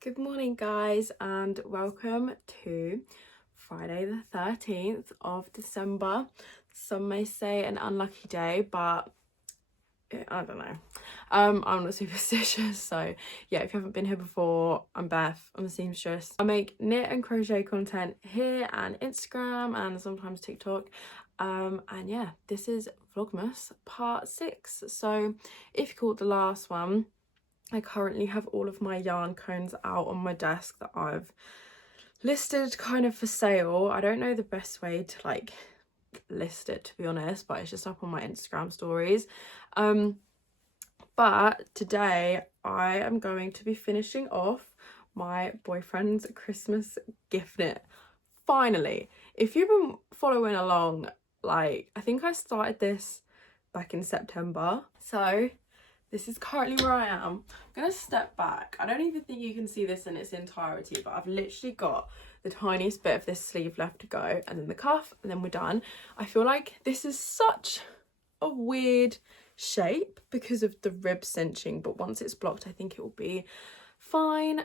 Good morning, guys, and welcome to Friday the 13th of December. Some may say an unlucky day, but I don't know. I'm not superstitious, so yeah, if you haven't been here before, I'm Beth, I'm a seamstress. I make knit and crochet content here and Instagram and sometimes TikTok. And yeah, this is Vlogmas part 6. So if you caught the last one, I currently have all of my yarn cones out on my desk that I've listed kind of for sale. I don't know the best way to like list it, to be honest, but it's just up on my Instagram stories. But today I am going to be finishing off my boyfriend's Christmas gift knit. Finally, if you've been following along, like I think I started this back in September, so this is currently where I am. I'm gonna step back. I don't even think you can see this in its entirety, but I've literally got the tiniest bit of this sleeve left to go, and then the cuff, and then we're done. I feel like this is such a weird shape because of the rib cinching, but once it's blocked, I think it will be fine.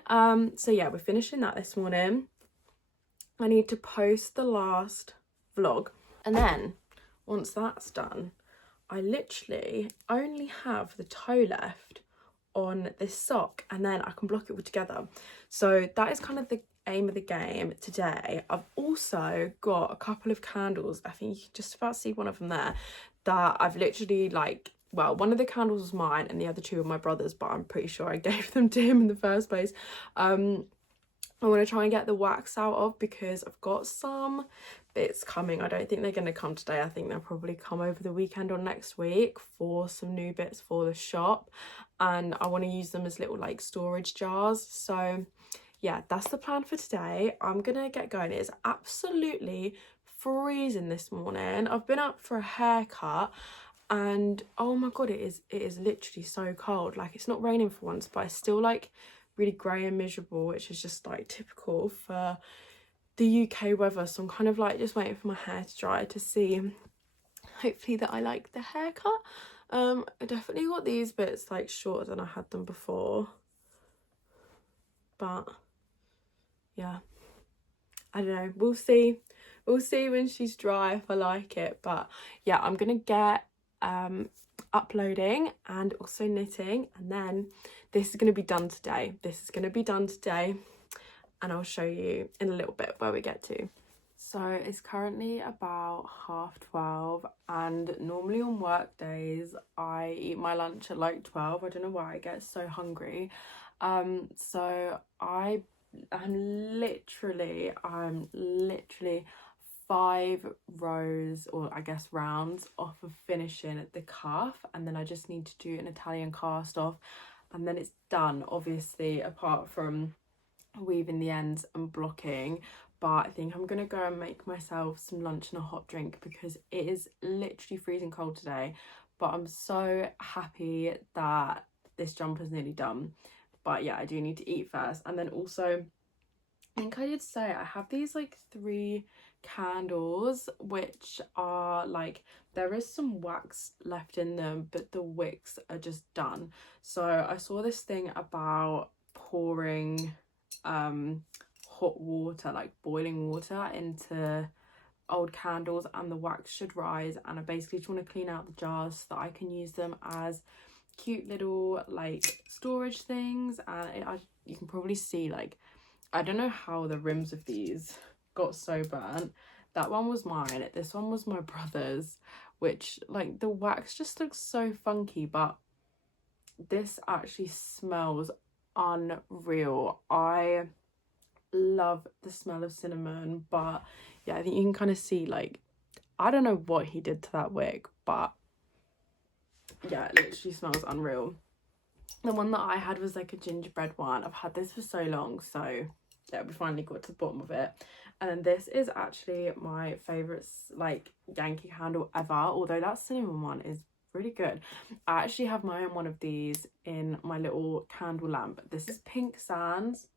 So yeah, we're finishing that this morning. I need to post the last vlog, and then once that's done, I literally only have the toe left on this sock, and then I can block it all together. So that is kind of the aim of the game today. I've also got a couple of candles, I think you can just about see one of them there, that I've literally well, one of the candles was mine and the other two were my brother's, but I'm pretty sure I gave them to him in the first place. I want to try and get the wax out of because I've got some bits coming. I don't think they're going to come today. I think they'll probably come over the weekend or next week for some new bits for the shop, and I want to use them as little like storage jars. So yeah, that's the plan for today. I'm gonna get going. It's absolutely freezing this morning. I've been up for a haircut and oh my god, it is literally so cold. Like, it's not raining for once, but it's still like really grey and miserable, which is just like typical for the UK weather. So I'm kind of like just waiting for my hair to dry to see hopefully that I like the haircut. I definitely got these bits like shorter than I had them before, but yeah, I don't know, we'll see when she's dry if I like it. But yeah, I'm gonna get uploading and also knitting, and then this is going to be done today. And I'll show you in a little bit where we get to. So it's currently about 12:30, and normally on work days I eat my lunch at like 12. I don't know why I get so hungry. So I'm literally 5 rows, or I guess rounds, off of finishing the cuff, and then I just need to do an Italian cast off, and then it's done, obviously, apart from weaving the ends and blocking. But I think I'm gonna go and make myself some lunch and a hot drink because it is literally freezing cold today. But I'm so happy that this jumper's nearly done. But yeah, I do need to eat first. And then also, I think I did say I have these like 3 candles, which are like, there is some wax left in them, but the wicks are just done. So I saw this thing about pouring hot water, like boiling water, into old candles and the wax should rise, and I basically just want to clean out the jars so that I can use them as cute little like storage things. And you can probably see, like, I don't know how the rims of these got so burnt. That one was mine, this one was my brother's, which like the wax just looks so funky, but this actually smells unreal. I love the smell of cinnamon. But yeah, I think you can kind of see, like, I don't know what he did to that wick, but yeah, it literally smells unreal. The one that I had was like a gingerbread one. I've had this for so long, so yeah, we finally got to the bottom of it. And then this is actually my favourite like Yankee candle ever, although that cinnamon one is really good. I actually have my own one of these in my little candle lamp. This is Pink Sands,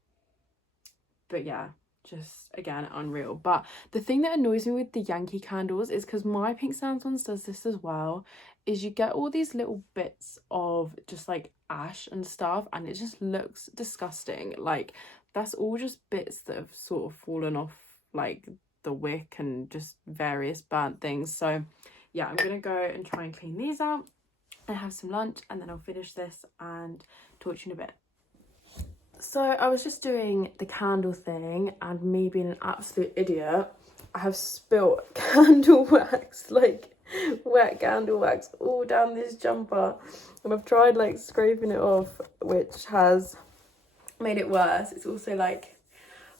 but yeah, just, again, unreal. But the thing that annoys me with the Yankee candles is, because my Pink Sands ones does this as well, is you get all these little bits of just like ash and stuff, and it just looks disgusting. Like, that's all just bits that have sort of fallen off like the wick and just various burnt things. So yeah, I'm gonna go and try and clean these out and have some lunch, and then I'll finish this and talk to you in a bit. So I was just doing the candle thing, and me being an absolute idiot, I have spilt candle wax, like wet candle wax, all down this jumper, and I've tried like scraping it off, which has made it worse. It's also like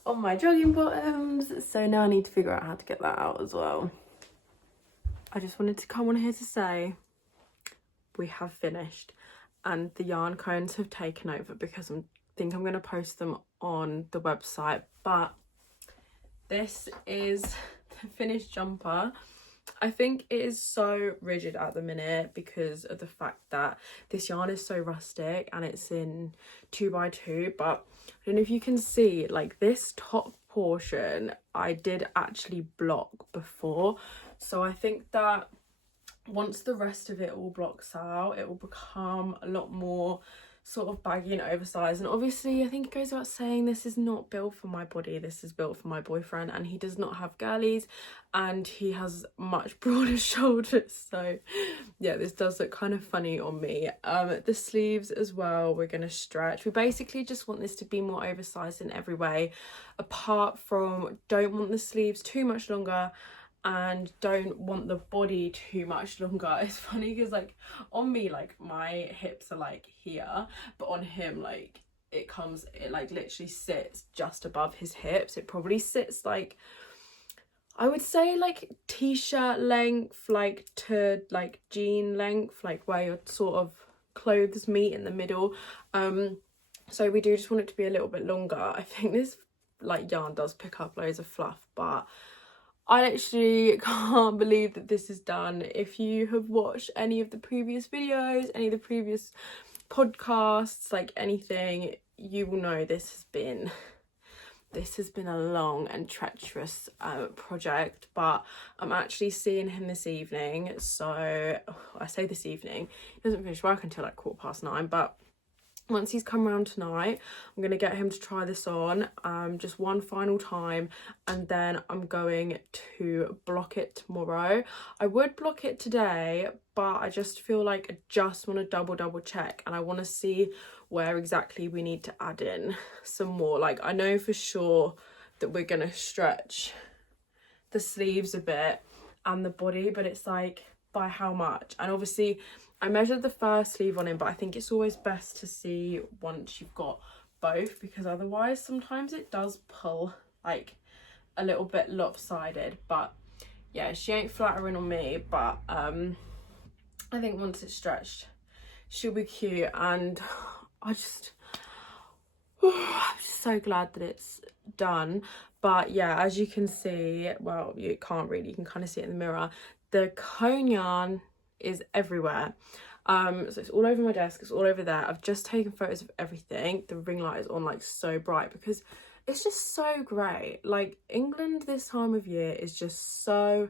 on my jogging bottoms, so now I need to figure out how to get that out as well. I just wanted to come on here to say we have finished, and the yarn cones have taken over because I think I'm going to post them on the website. But this is the finished jumper. I think it is so rigid at the minute because of the fact that this yarn is so rustic and it's in 2x2, but I don't know if you can see, like this top portion I did actually block before, so I think that once the rest of it all blocks out, it will become a lot more sort of baggy and oversized. And obviously I think it goes without saying, this is not built for my body, this is built for my boyfriend, and he does not have girlies and he has much broader shoulders, so yeah, this does look kind of funny on me. The sleeves as well, we're going to stretch. We basically just want this to be more oversized in every way, apart from don't want the sleeves too much longer and don't want the body too much longer. It's funny because like on me, like my hips are like here, but on him, like it like literally sits just above his hips. It probably sits like, I would say like t-shirt length, like to like jean length, like where your sort of clothes meet in the middle. So we do just want it to be a little bit longer. I think this like yarn does pick up loads of fluff, but I actually can't believe that this is done. If you have watched any of the previous videos, any of the previous podcasts, like anything, you will know this has been a long and treacherous project. But I'm actually seeing him this evening, so I say this evening, he doesn't finish work until like 9:15, but once he's come around tonight, I'm going to get him to try this on just one final time, and then I'm going to block it tomorrow. I would block it today, but I just feel like I just want to double check, and I want to see where exactly we need to add in some more. Like, I know for sure that we're going to stretch the sleeves a bit and the body, but it's like by how much? And obviously I measured the first sleeve on him, but I think it's always best to see once you've got both, because otherwise sometimes it does pull like a little bit lopsided. But yeah, she ain't flattering on me, but I think once it's stretched she'll be cute. And I'm just so glad that it's done. But yeah, as you can see, well, you can't really, you can kind of see it in the mirror, the cone yarn is everywhere. So it's all over my desk, it's all over there. I've just taken photos of everything. The ring light is on like so bright because it's just so grey. Like, England this time of year is just so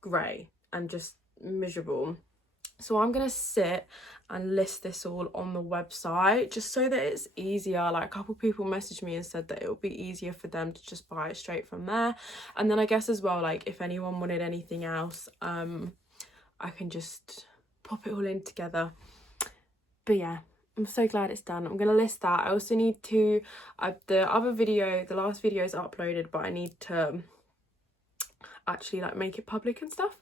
grey and just miserable. So I'm gonna sit and list this all on the website just so that it's easier. Like, a couple people messaged me and said that it would be easier for them to just buy it straight from there. And then I guess as well, like if anyone wanted anything else, I can just pop it all in together. But yeah, I'm so glad it's done. I'm gonna list that. I also need to the last video is uploaded, but I need to actually like make it public and stuff,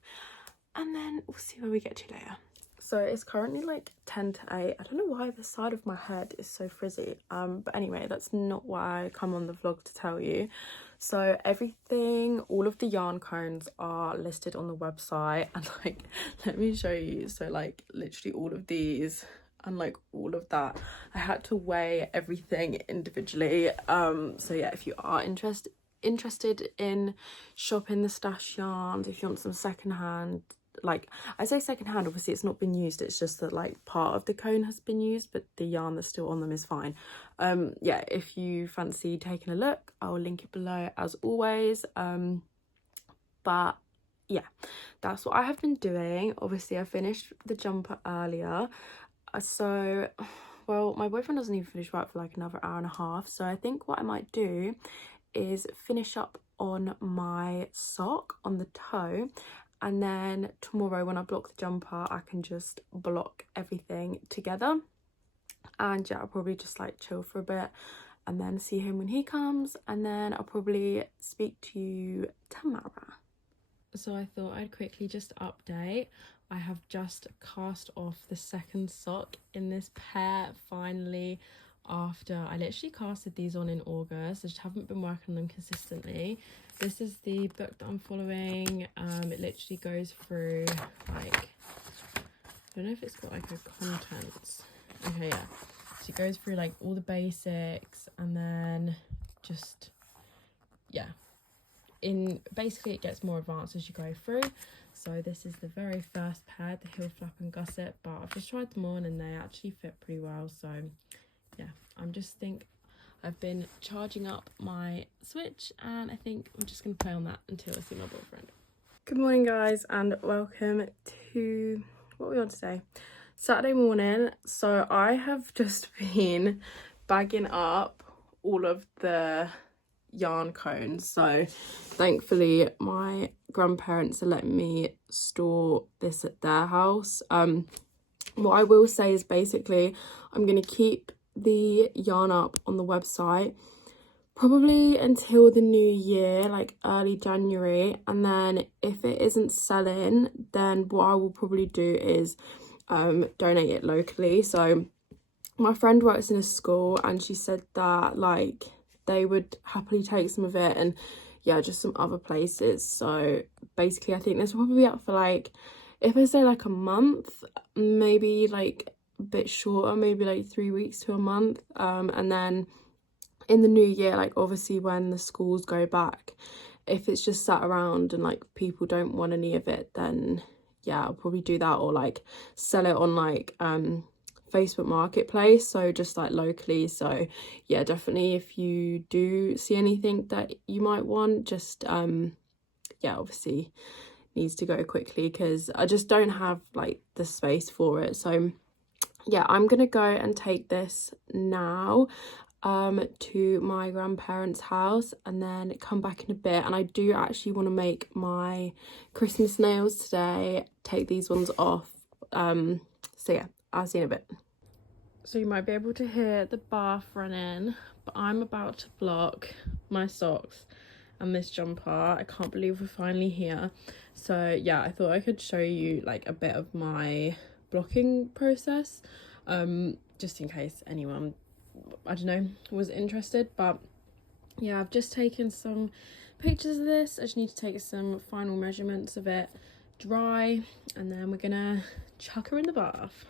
and then we'll see where we get to later. So it's currently like 10 to 8. I don't know why the side of my head is so frizzy, but anyway, that's not why I come on the vlog to tell you. So everything, all of the yarn cones are listed on the website, and like, let me show you. So like literally all of these and like all of that, I had to weigh everything individually. So yeah, if you are interested in shopping the stash yarns, if you want some secondhand like, I say second hand, obviously it's not been used, it's just that like part of the cone has been used, but the yarn that's still on them is fine. Yeah, if you fancy taking a look, I'll link it below as always. But yeah, that's what I have been doing. Obviously I finished the jumper earlier, so well, my boyfriend doesn't even finish work for like another hour and a half, so I think what I might do is finish up on my sock on the toe, and then tomorrow when I block the jumper I can just block everything together. And yeah, I'll probably just like chill for a bit and then see him when he comes, and then I'll probably speak to you tomorrow. So I thought I'd quickly just update. I have just cast off the second sock in this pair finally, after I literally casted these on in August. I just haven't been working on them consistently. This is the book that I'm following. It literally goes through like, I don't know if it's got like a contents. Okay, yeah. So it goes through like all the basics, and then just, yeah. Basically it gets more advanced as you go through. So this is the very first pair, the heel flap and gusset, but I've just tried them on and they actually fit pretty well. So yeah, I've been charging up my Switch, and I think I'm just gonna play on that until I see my boyfriend. Good morning guys, and welcome to, what are we on today? Saturday morning. So I have just been bagging up all of the yarn cones. So thankfully my grandparents are letting me store this at their house. What I will say is basically I'm going to keep the yarn up on the website probably until the new year, like early January, and then if it isn't selling, then what I will probably do is donate it locally. So my friend works in a school and she said that like they would happily take some of it, and yeah, just some other places. So basically I think this will probably be up for like, if I say like a month, maybe like a bit shorter, maybe like 3 weeks to a month, and then in the new year, like obviously when the schools go back, if it's just sat around and like people don't want any of it, then yeah, I'll probably do that, or like sell it on like Facebook Marketplace, so just like locally. So yeah, definitely if you do see anything that you might want, just yeah, obviously needs to go quickly because I just don't have like the space for it. So yeah, I'm gonna go and take this now to my grandparents' house and then come back in a bit. And I do actually want to make my Christmas nails today, take these ones off. So yeah, I'll see you in a bit. So you might be able to hear the bath running, but I'm about to block my socks and this jumper. I can't believe we're finally here. So yeah, I thought I could show you like a bit of my blocking process, just in case anyone, I don't know, was interested. But yeah, I've just taken some pictures of this. I just need to take some final measurements of it, dry, and then we're gonna chuck her in the bath.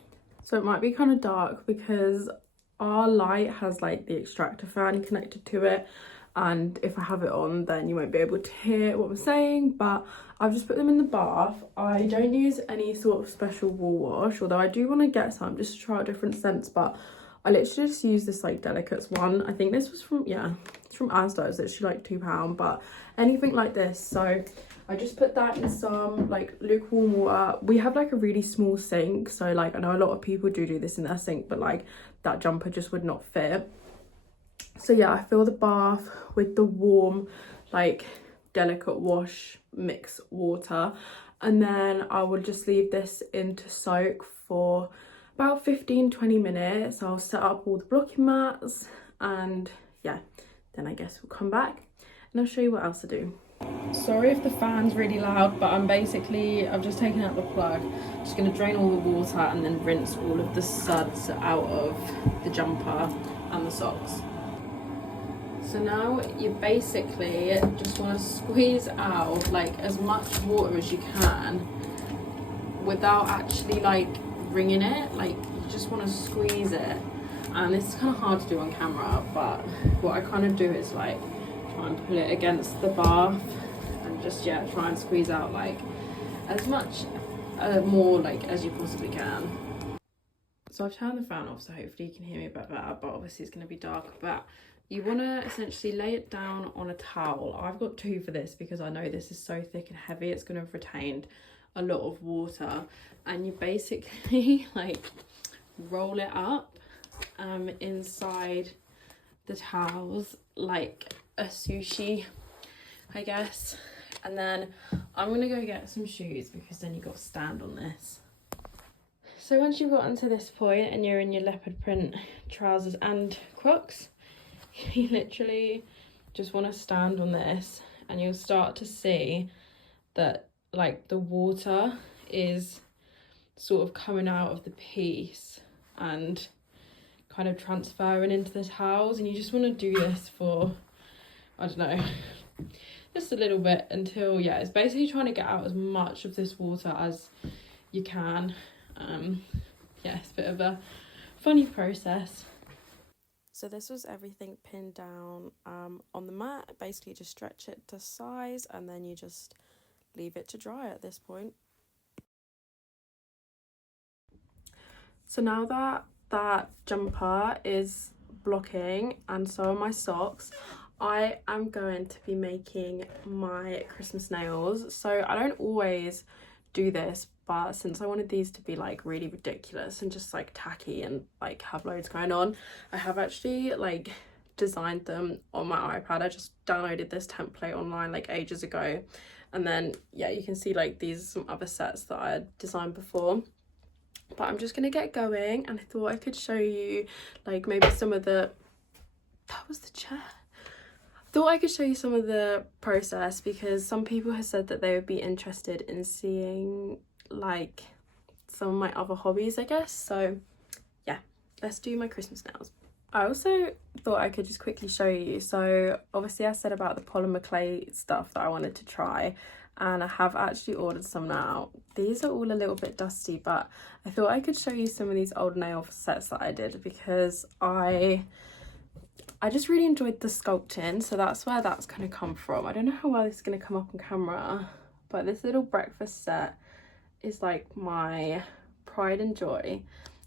So it might be kind of dark because our light has like the extractor fan connected to it, and if I have it on then you won't be able to hear what I'm saying. But I've just put them in the bath. I don't use any sort of special wool wash, although I do want to get some just to try out different scents, but I literally just use this like Delicates one. I think this was from, yeah, it's from Asda. It's literally like £2, but anything like this. So I just put that in some like lukewarm water. We have like a really small sink, so like I know a lot of people do this in their sink, but like that jumper just would not fit. So yeah, I fill the bath with the warm like Delicate wash mix water, and then I will just leave this in to soak for about 15-20 minutes. I'll set up all the blocking mats, and yeah, then I guess we'll come back and I'll show you what else I do. Sorry if the fan's really loud, but I've just taken out the plug. Just going to drain all the water and then rinse all of the suds out of the jumper and the socks. So now you basically just want to squeeze out like as much water as you can without actually like wringing it. Like you just want to squeeze it, and this is kind of hard to do on camera, but what I kind of do is like try and pull it against the bath and just, yeah, try and squeeze out like as much more like as you possibly can. So I've turned the fan off, so hopefully you can hear me a bit better, but obviously it's going to be dark. But you want to essentially lay it down on a towel. I've got two for this because I know this is so thick and heavy, it's going to have retained a lot of water. And you basically like roll it up inside the towels like a sushi, I guess. And then I'm going to go get some shoes because then you've got to stand on this. So once you've gotten to this point and you're in your leopard print trousers and Crocs, you literally just want to stand on this and you'll start to see that like the water is sort of coming out of the piece and kind of transferring into the towels, and you just want to do this for, I don't know, just a little bit until, yeah, it's basically trying to get out as much of this water as you can. Yeah, it's a bit of a funny process. So this was everything pinned down on the mat. Basically just stretch it to size and then you just leave it to dry at this point. So now that that jumper is blocking and so are my socks, I am going to be making my Christmas nails. So I don't always do this, but since I wanted these to be like really ridiculous and just like tacky and like have loads going on, I have actually like designed them on my iPad. I just downloaded this template online like ages ago, and then yeah, you can see like these are some other sets that I had designed before. But I'm just gonna get going, and I thought I could show you like maybe some of the, that was the chair. Thought I could show you some of the process because some people have said that they would be interested in seeing like some of my other hobbies, I guess. So yeah, let's do my Christmas nails. I also thought I could just quickly show you. So obviously I said about the polymer clay stuff that I wanted to try, and I have actually ordered some now. These are all a little bit dusty, but I thought I could show you some of these old nail sets that I did because I just really enjoyed the sculpting, so that's where that's going to come from. I don't know how well this is going to come up on camera, but this little breakfast set is like my pride and joy.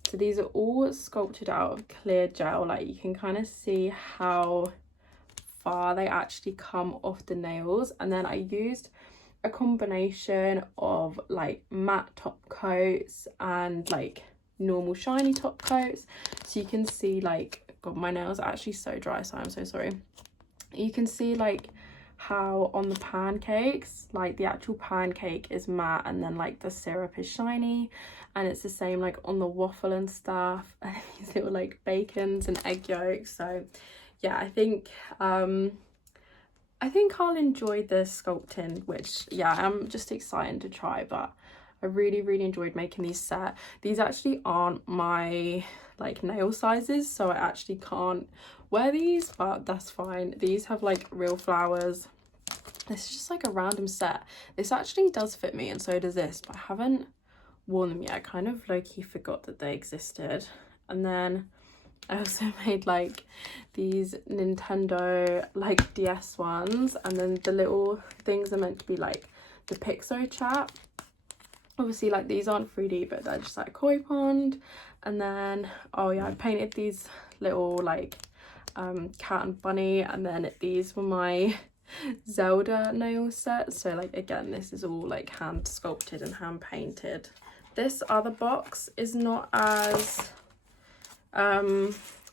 So these are all sculpted out of clear gel, like you can kind of see how far they actually come off the nails. And then I used a combination of like matte top coats and like normal shiny top coats, so you can see like, God, my nails are actually so dry, so I'm so sorry. You can see like how on the pancakes, like the actual pancake is matte and then like the syrup is shiny, and it's the same like on the waffle and stuff, and these little like bacons and egg yolks. So yeah, I think I'll enjoy the sculpting, which yeah, I'm just excited to try. But I really enjoyed making these set. These actually aren't my like nail sizes, so I actually can't wear these, but that's fine. These have like real flowers. This is just like a random set. This actually does fit me, and so does this, but I haven't worn them yet. I kind of low-key forgot that they existed. And then I also made like these Nintendo like DS ones, and then the little things are meant to be like the Pixo chat. Obviously like these aren't 3D, but they're just like koi pond. And then oh yeah, I painted these little like cat and bunny, and then these were my Zelda nail sets. So like again, this is all like hand sculpted and hand painted. This other box is not as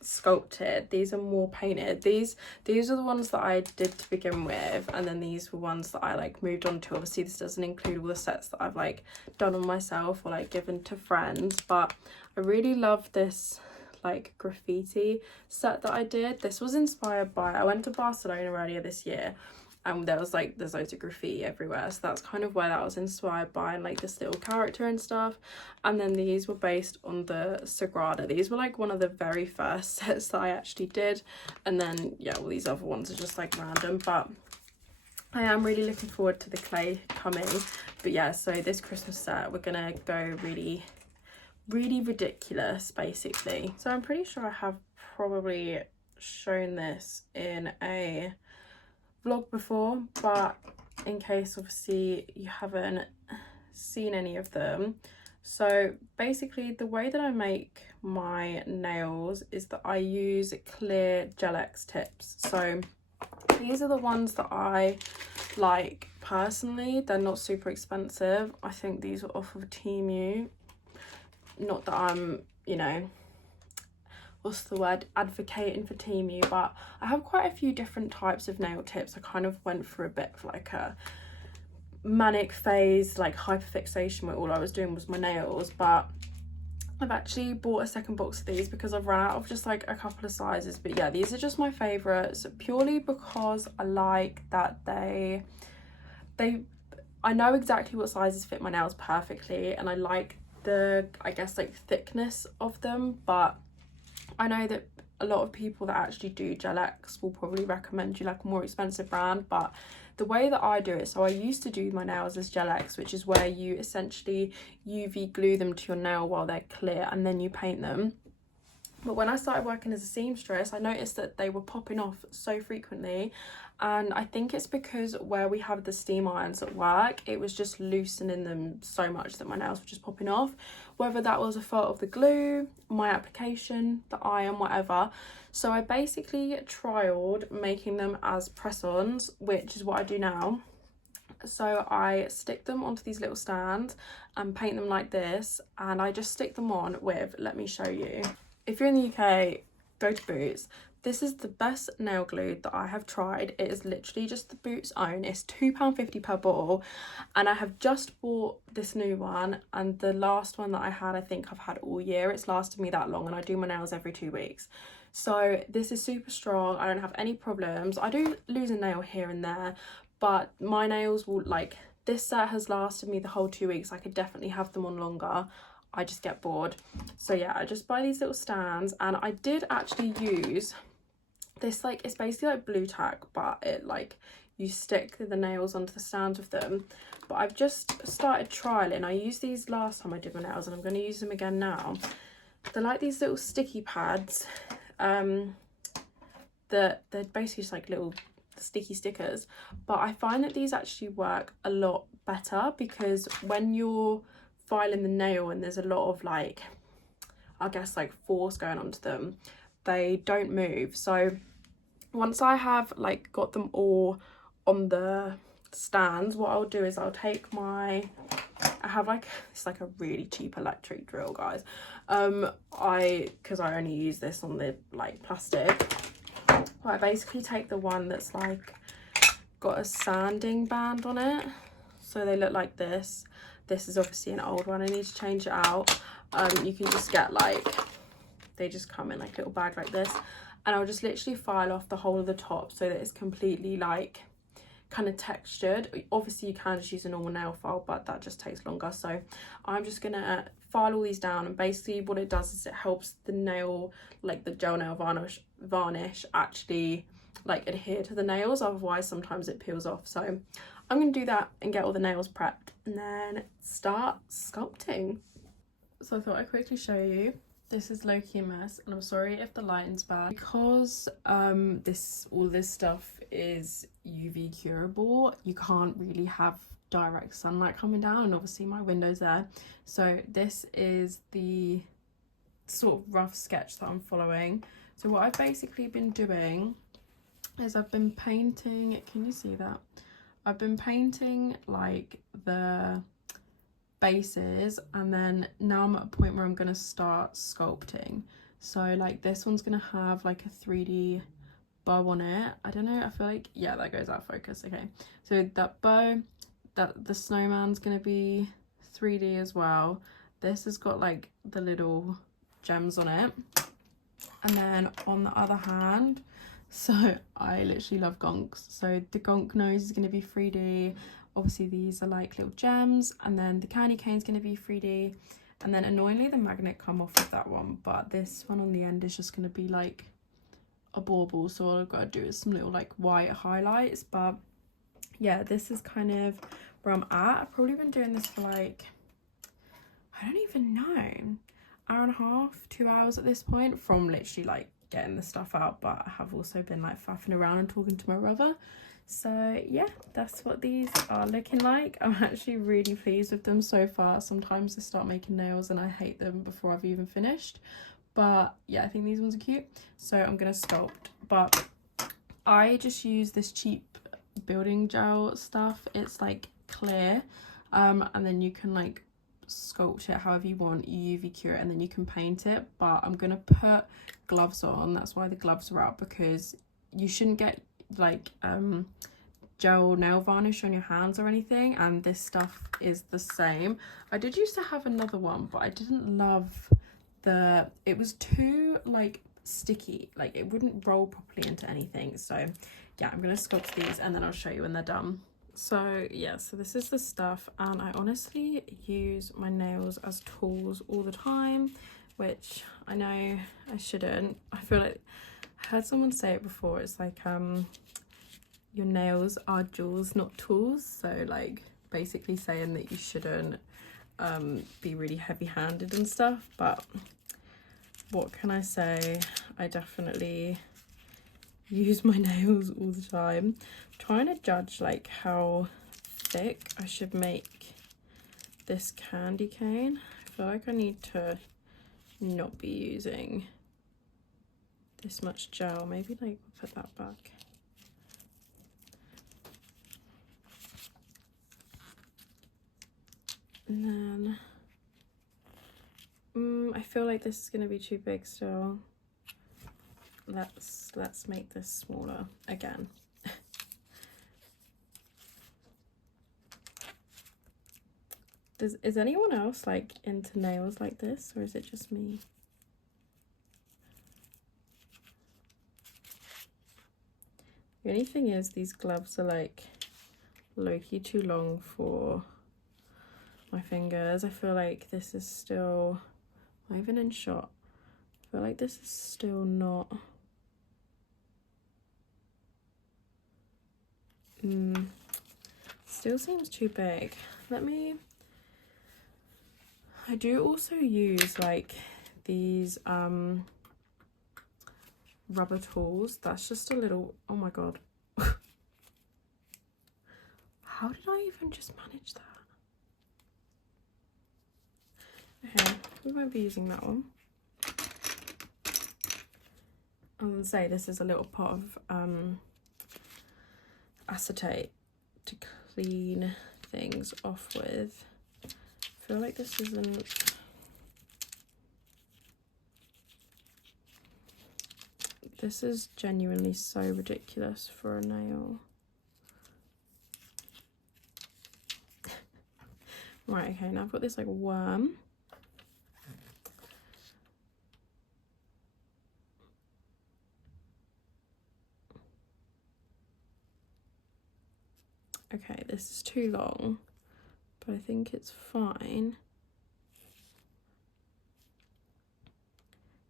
sculpted. These are more painted. These are the ones that I did to begin with, and then these were ones that I like moved on to. Obviously this doesn't include all the sets that I've like done on myself or like given to friends, but I really love this like graffiti set that I did. This was inspired by, I went to Barcelona earlier this year, and there's loads of graffiti everywhere, so that's kind of where that was inspired by, and like this little character and stuff. And then these were based on the Sagrada. These were like one of the very first sets that I actually did, and then yeah, all these other ones are just like random. But I am really looking forward to the clay coming. But yeah, so this Christmas set we're gonna go really ridiculous basically. So I'm pretty sure I have probably shown this in a vlog before, but in case obviously you haven't seen any of them. So basically the way that I make my nails is that I use clear Gel-X tips. So these are the ones that I like personally. They're not super expensive. I think these are off of Temu. Not that I'm, you know, what's the word, advocating for Temu, but I have quite a few different types of nail tips. I kind of went through a bit of like a manic phase, like hyperfixation, where all I was doing was my nails, but I've actually bought a second box of these because I've run out of just like a couple of sizes. But yeah, these are just my favorites, purely because I like that they I know exactly what sizes fit my nails perfectly, and I like the, I guess, like thickness of them. But I know that a lot of people that actually do Gel-X will probably recommend you like a more expensive brand, but the way that I do it, so I used to do my nails as Gel-X, which is where you essentially UV glue them to your nail while they're clear and then you paint them. But when I started working as a seamstress, I noticed that they were popping off so frequently, and I think it's because where we have the steam irons at work, it was just loosening them so much that my nails were just popping off. Whether that was a fault of the glue, my application, the iron, whatever. So I basically trialed making them as press-ons, which is what I do now. So I stick them onto these little stands and paint them like this, and I just stick them on with, let me show you. If you're in the UK, go to Boots. This is the best nail glue that I have tried. It is literally just the Boots own. It's £2.50 per bottle, and I have just bought this new one, and the last one that I had, I think I've had all year. It's lasted me that long, and I do my nails every 2 weeks. So this is super strong. I don't have any problems. I do lose a nail here and there, but my nails will, like, this set has lasted me the whole 2 weeks. I could definitely have them on longer. I just get bored. So yeah, I just buy these little stands, and I did actually use this, like, it's basically like blue tack, but it, like, you stick the nails onto the stands with them. But I've just started trialing. I used these last time I did my nails, and I'm going to use them again now. They're like these little sticky pads. They're basically just like little sticky stickers, but I find that these actually work a lot better, because when you're filing the nail and there's a lot of, like, I guess, like, force going onto them, they don't move. So once I have, like, got them all on the stands, what I'll do is I'll take my, I have, like, it's like a really cheap electric drill, guys. Because I only use this on the, like, plastic. But I basically take the one that's, like, got a sanding band on it, so they look like this. This is obviously an old one. I need to change it out. You can just get, like, they just come in like a little bag like this, and I'll just literally file off the whole of the top so that it's completely, like, kind of textured. Obviously you can just use a normal nail file, but that just takes longer. So I'm just gonna file all these down, and basically what it does is it helps the nail, like the gel nail varnish actually, like, adhere to the nails. Otherwise sometimes it peels off. So I'm gonna do that and get all the nails prepped and then start sculpting. So I thought I'd quickly show you. This is low-key a mess, and I'm sorry if the lighting's bad, because all this stuff is UV curable. You can't really have direct sunlight coming down, and obviously my window's there. So this is the sort of rough sketch that I'm following. So what I've basically been doing is I've been painting, can you see that? I've been painting, like, the bases, and then now I'm at a point where I'm going to start sculpting. So, like, this one's going to have, like, a 3D bow on it. I don't know, I feel like, yeah, that goes out of focus. Okay, so that bow, that the snowman's going to be 3D as well. This has got, like, the little gems on it. And then on the other hand, so I literally love gonks, so the gonk nose is going to be 3D. Obviously these are like little gems, and then the candy cane is going to be 3D, and then annoyingly the magnet come off of that one, but this one on the end is just going to be like a bauble. So all I've got to do is some little, like, white highlights. But yeah, this is kind of where I'm at. I've probably been doing this for, like, I don't even know, hour and a half, 2 hours at this point, from literally, like, getting the stuff out. But I have also been, like, faffing around and talking to my brother. So yeah, that's what these are looking like. I'm actually really pleased with them so far. Sometimes I start making nails and I hate them before I've even finished, but yeah, I think these ones are cute, so I'm gonna sculpt. But I just use this cheap building gel stuff. It's like clear, and then you can like sculpt it however you want. You UV cure it and then you can paint it. But I'm gonna put gloves on. That's why the gloves are up, because you shouldn't get like gel nail varnish on your hands or anything, and this stuff is the same. I did used to have another one, but I didn't love it was too like sticky, like it wouldn't roll properly into anything. So yeah, I'm gonna sculpt these and then I'll show you when they're done. So yeah, so this is the stuff, and I honestly use my nails as tools all the time, which I know I shouldn't. I feel like I heard someone say it before, it's like your nails are jewels, not tools. So like basically saying that you shouldn't be really heavy-handed and stuff, but what can I say? I definitely use my nails all the time. I'm trying to judge like how thick I should make this candy cane. I feel like I need to not be using this much gel. Maybe like put that back. And then I feel like this is going to be too big still. Let's make this smaller again. Is anyone else like into nails like this, or is it just me? The only thing is these gloves are like low-key too long for my fingers. I feel like this is still not even in shot. I feel like this is still not still seems too big. I do also use like these rubber tools. That's just a little, oh my god. How did I even just manage that? Okay, we won't be using that one. I was gonna say this is a little pot of acetate to clean things off with. I feel like this isn't, this is genuinely so ridiculous for a nail. Right, okay, now I've got this like worm. Okay, this is too long, but I think it's fine.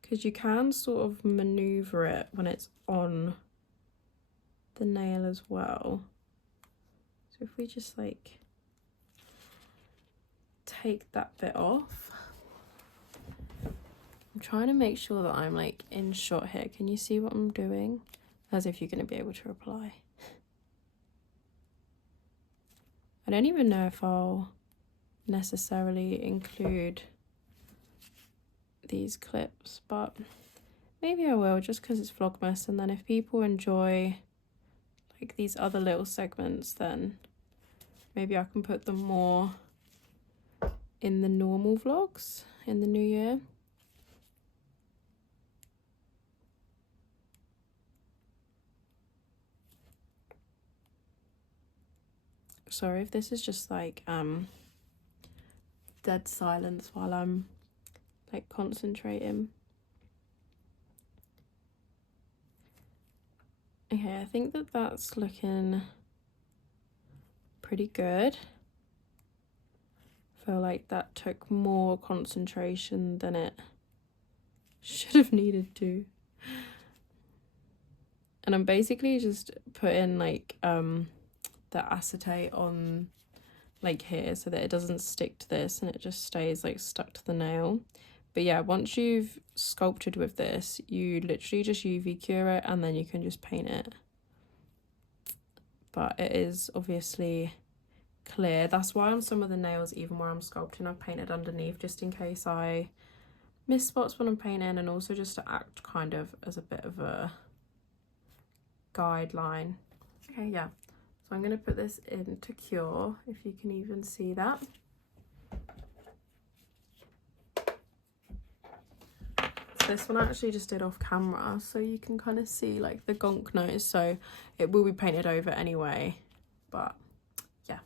Because you can sort of maneuver it when it's on the nail as well. So if we just like take that bit off. I'm trying to make sure that I'm like in shot here. Can you see what I'm doing? As if you're going to be able to reply. I don't even know if I'll necessarily include these clips, but maybe I will, just because it's Vlogmas, and then if people enjoy like these other little segments, then maybe I can put them more in the normal vlogs in the new year. Sorry if this is just like dead silence while I'm like concentrating. Okay, I think that that's looking pretty good. I feel like that took more concentration than it should have needed to. And I'm basically just putting like the acetate on like here so that it doesn't stick to this and it just stays like stuck to the nail. But yeah, once you've sculpted with this, you literally just UV cure it and then you can just paint it. but it is obviously clear. That's why on some of the nails, even where I'm sculpting, I've painted underneath just in case I miss spots when I'm painting, and also just to act kind of as a bit of a guideline. Okay, yeah, so I'm going to put this in to cure, if you can even see that. So this one I actually just did off camera, so you can kind of see like the gonk nose, so it will be painted over anyway, but yeah,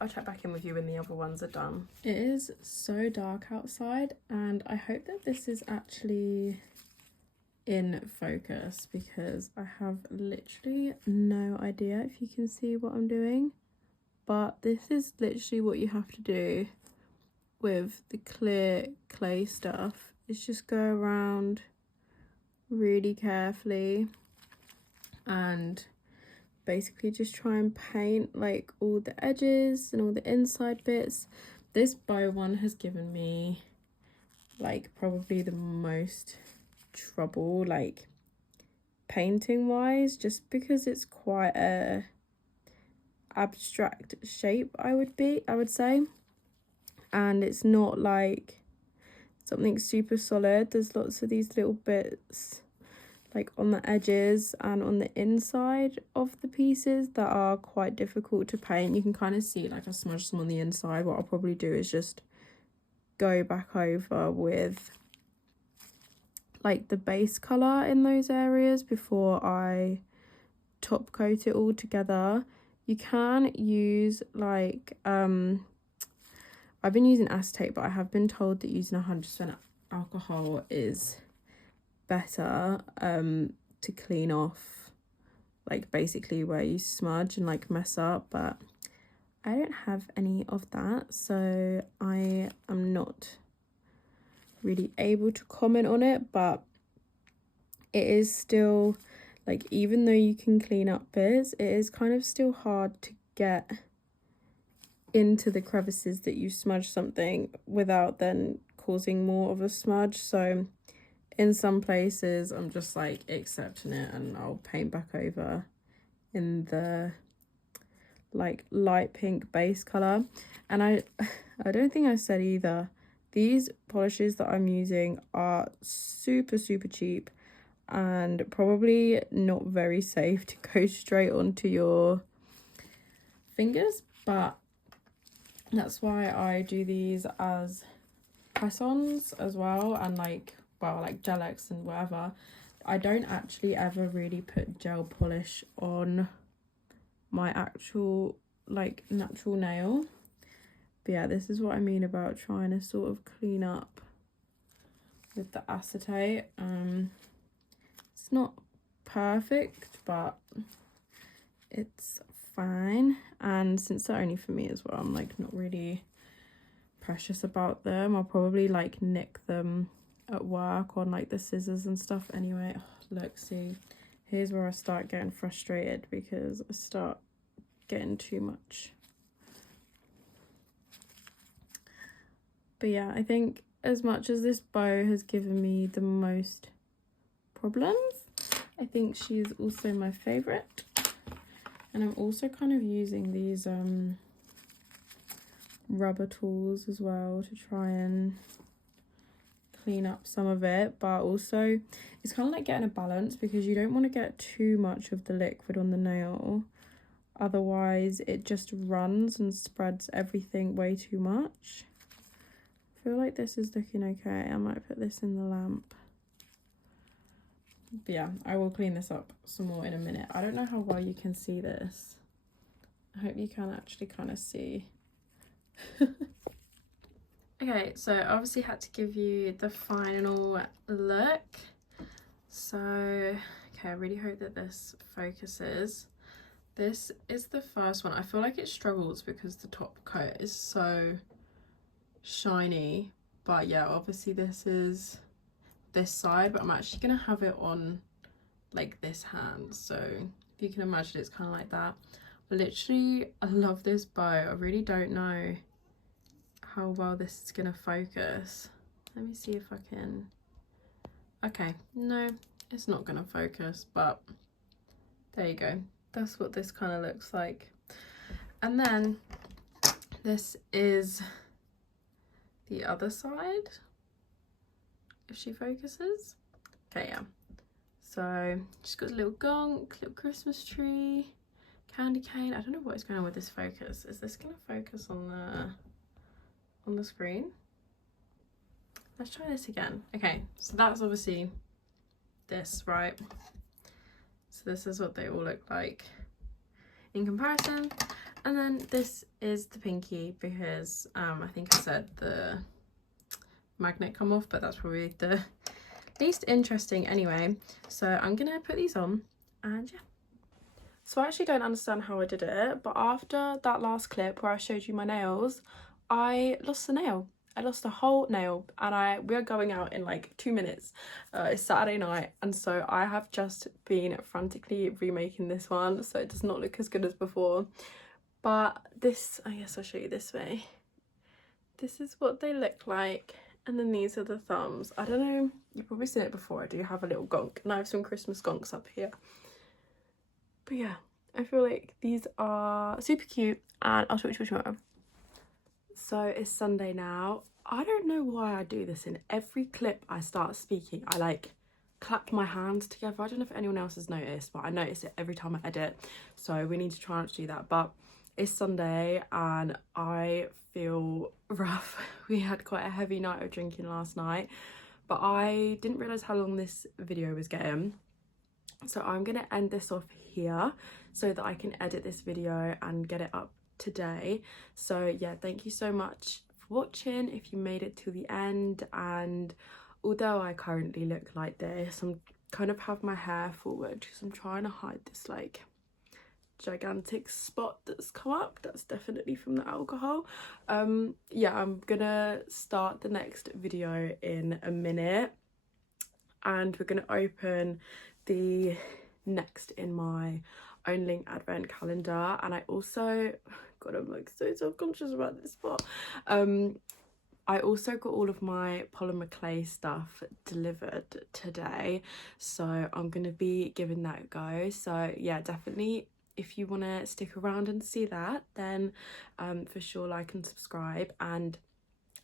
I'll check back in with you when the other ones are done. It is so dark outside, and I hope that this is actually in focus, because I have literally no idea if you can see what I'm doing, but this is literally what you have to do with the clear clay stuff, is just go around really carefully and basically just try and paint like all the edges and all the inside bits. This bow one has given me like probably the most trouble, like painting wise, just because it's quite a abstract shape, I would say, and it's not like something super solid. There's lots of these little bits like on the edges and on the inside of the pieces that are quite difficult to paint. You can kind of see like I smudged some on the inside. What I'll probably do is just go back over with like the base colour in those areas before I top coat it all together. You can use like I've been using acetate, but I have been told that using 100% alcohol is better to clean off like basically where you smudge and like mess up, but I don't have any of that, so I am not really able to comment on it. But it is still like, even though you can clean up bits, it is kind of still hard to get into the crevices that you smudge something without then causing more of a smudge. So in some places I'm just like accepting it, and I'll paint back over in the like light pink base color. And I don't think I said either, these polishes that I'm using are super cheap and probably not very safe to go straight onto your fingers, but that's why I do these as press-ons as well, and like, well, like gel-X and whatever. I don't actually ever really put gel polish on my actual like natural nail. But yeah, this is what I mean about trying to sort of clean up with the acetate. It's not perfect, but it's fine, and since they're only for me as well, I'm like not really precious about them. I'll probably like nick them at work on like the scissors and stuff anyway. Oh, look, see, here's where I start getting frustrated, because I start getting too much. But yeah, I think as much as this bow has given me the most problems, I think she's also my favorite. And I'm also kind of using these rubber tools as well to try and clean up some of it, but also it's kind of like getting a balance, because you don't want to get too much of the liquid on the nail, otherwise it just runs and spreads everything way too much. I feel like this is looking okay. I might put this in the lamp. But yeah, I will clean this up some more in a minute. I don't know how well you can see this. I hope you can actually kind of see. Okay, so I obviously had to give you the final look. So, okay, I really hope that this focuses. This is the first one. I feel like it struggles because the top coat is so shiny. But yeah, obviously this is this side, but I'm actually gonna have it on like this hand, so if you can imagine, it's kind of like that. Literally, I love this bow. I really don't know how well this is gonna focus. Let me see if I can. Okay, no, it's not gonna focus, but there you go. that's what this kind of looks like. And then this is the other side, if she focuses. Okay, yeah. So she's got a little gonk, little Christmas tree, candy cane. I don't know what is going on with this focus. Is this going to focus on the screen? Let's try this again. Okay, so that's obviously this, right? So this is what they all look like in comparison. And then this is the pinky, because I think I said the magnet come off, but that's probably the least interesting anyway. So I'm gonna put these on, and yeah. So I actually don't understand how I did it, but after that last clip where I showed you my nails, I lost the nail. I lost a whole nail, and we're going out in like 2 minutes. It's Saturday night, and so I have just been frantically remaking this one, so it does not look as good as before. But this, I guess I'll show you this way. This is what they look like, and then these are the thumbs. I don't know, you've probably seen it before. I do have a little gonk, and I have some Christmas gonks up here. But yeah, I feel like these are super cute, and I'll show you tomorrow. So it's Sunday now. I don't know why I do this. In every clip I start speaking, I like clap my hands together. I don't know if anyone else has noticed, but I notice it every time I edit. So we need to try not to do that. But it's Sunday and I feel rough. We had quite a heavy night of drinking last night, but I didn't realise how long this video was getting. So I'm going to end this off here so that I can edit this video and get it up today. So yeah, thank you so much for watching if you made it to the end. And although I currently look like this, I'm kind of have my hair forward because I'm trying to hide this like gigantic spot that's come up. That's definitely from the alcohol. Yeah, I'm gonna start the next video in a minute, and we're gonna open the next in my own link advent calendar. And I also, God, I'm like so self-conscious about this spot. I also got all of my polymer clay stuff delivered today, so I'm gonna be giving that a go. So yeah, definitely if you want to stick around and see that, then for sure like and subscribe. And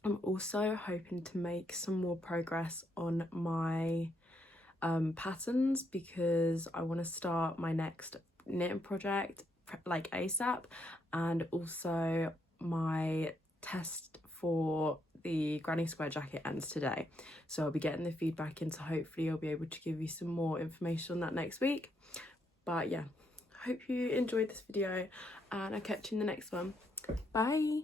I'm also hoping to make some more progress on my patterns, because I want to start my next knitting project like ASAP, and also my test for the granny square jacket ends today, so I'll be getting the feedback in, so hopefully I'll be able to give you some more information on that next week. But yeah, hope you enjoyed this video, and I'll catch you in the next one. Bye.